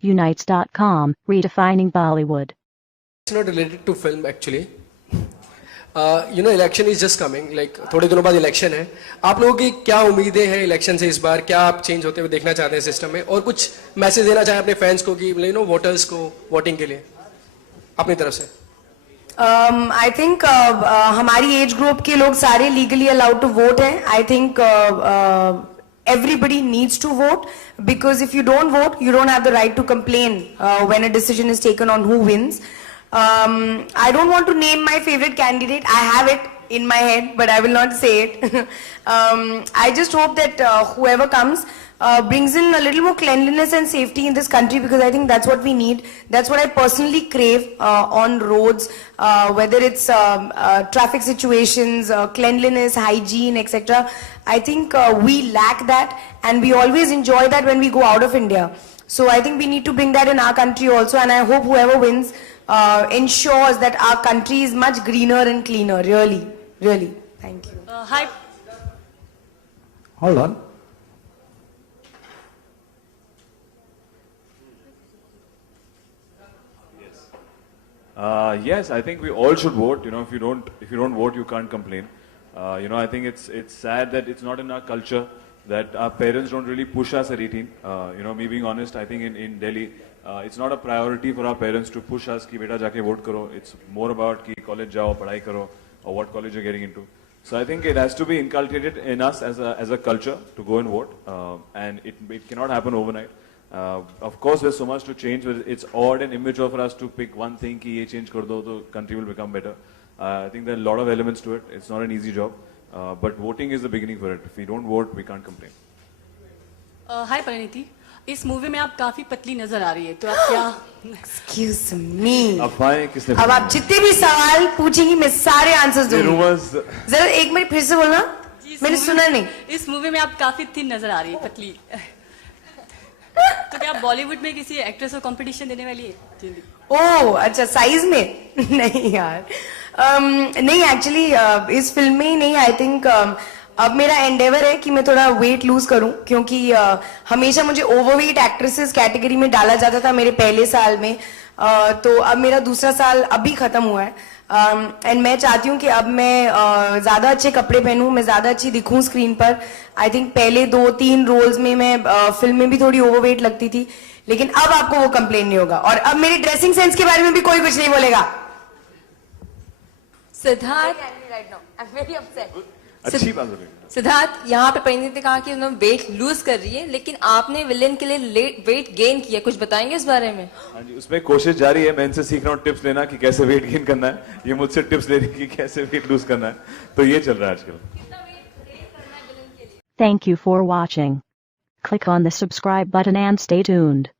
Unites.com, redefining Bollywood. It's not related to film actually. Election is just coming. Like थोड़े दिनों बाद election है. आप लोगों की क्या उम्मीदें हैं इलेक्शन से इस बार? क्या आप चेंज होते हुए देखना चाहते हैं सिस्टम में? और कुछ मैसेज देना चाहें अपने फैंस को कि वोटर्स को वोटिंग के लिए अपनी तरफ से? आई थिंक हमारी एज ग्रुप के लोग सारे लीगली अलाउड टू वोट हैं. I think everybody needs to vote, because if you don't vote, you don't have the right to complain when a decision is taken on who wins. I don't want to name my favorite candidate. I have it in my head, but I will not say it. I just hope that whoever comes brings in a little more cleanliness and safety in this country, because I think that's what we need. That's what I personally crave on roads, whether it's traffic situations, cleanliness, hygiene, etc. I think we lack that, and we always enjoy that when we go out of India. So I think we need to bring that in our country also, and I hope whoever wins ensures that our country is much greener and cleaner. Really, really. Thank you. Hi. Hold on. Yes, I think we all should vote. If you don't vote, you can't complain. I think it's sad that it's not in our culture, that our parents don't really push us at 18. Me being honest, I think in Delhi, it's not a priority for our parents to push us ki beta jaake vote karo. It's more about ki college jao, padhai karo, or what college you're getting into. So I think it has to be inculcated in us as a culture to go and vote, and it cannot happen overnight. Of course, there's so much to change. It's odd and immature for us to pick one thing ki ye change kar do, the country will become better. I think there are a lot of elements to it. It's not an easy job, but voting is the beginning for it. If we don't vote, we can't complain. हाय परिणीति, इस movie में आप काफी पतली नजर आ रही है, तो आप क्या? Excuse me. अब आप जितने भी सवाल पूछेंगी मैं सारे आंसर्स दूंगी. जरा एक मिनट फिर से बोलना, मैंने सुना नहीं. इस मूवी में आप काफी थिन नजर आ रही है, पतली. तो क्या आप बॉलीवुड में किसी एक्ट्रेस को कंपटीशन देने वाली है? ओह अच्छा, साइज में? नहीं यार, नहीं एक्चुअली इस फिल्म में ही नहीं. आई थिंक अब मेरा एंडेवर है कि मैं थोड़ा वेट लूज करूं, क्योंकि हमेशा मुझे ओवरवेट एक्ट्रेसेस कैटेगरी में डाला जाता था मेरे पहले साल में. तो अब मेरा दूसरा साल अभी खत्म हुआ है, एंड मैं चाहती हूँ कि अब मैं ज्यादा अच्छे कपड़े पहनूं, मैं ज्यादा अच्छी दिखूं स्क्रीन पर. आई थिंक पहले 2-3 रोल्स में मैं फिल्म में भी थोड़ी ओवरवेट लगती थी, लेकिन अब आपको वो कंप्लेन नहीं होगा. और अब मेरी ड्रेसिंग सेंस के बारे में भी कोई कुछ नहीं बोलेगा. सिद्धार्थ, यहाँ पे परिणीति ने कहा कि उन्होंने वेट लूज कर रही है, लेकिन आपने विलेन के लिए वेट गेन किया, कुछ बताएंगे इस बारे में? हाँ जी, उसमें कोशिश जारी है. मैं इनसे सीख रहा हूँ टिप्स लेना कि कैसे वेट गेन करना है, ये मुझसे टिप्स ले रही है कि कैसे वेट लूज करना है. तो ये चल रहा है आजकल. Thank you for watching. Click on the subscribe button and stay tuned.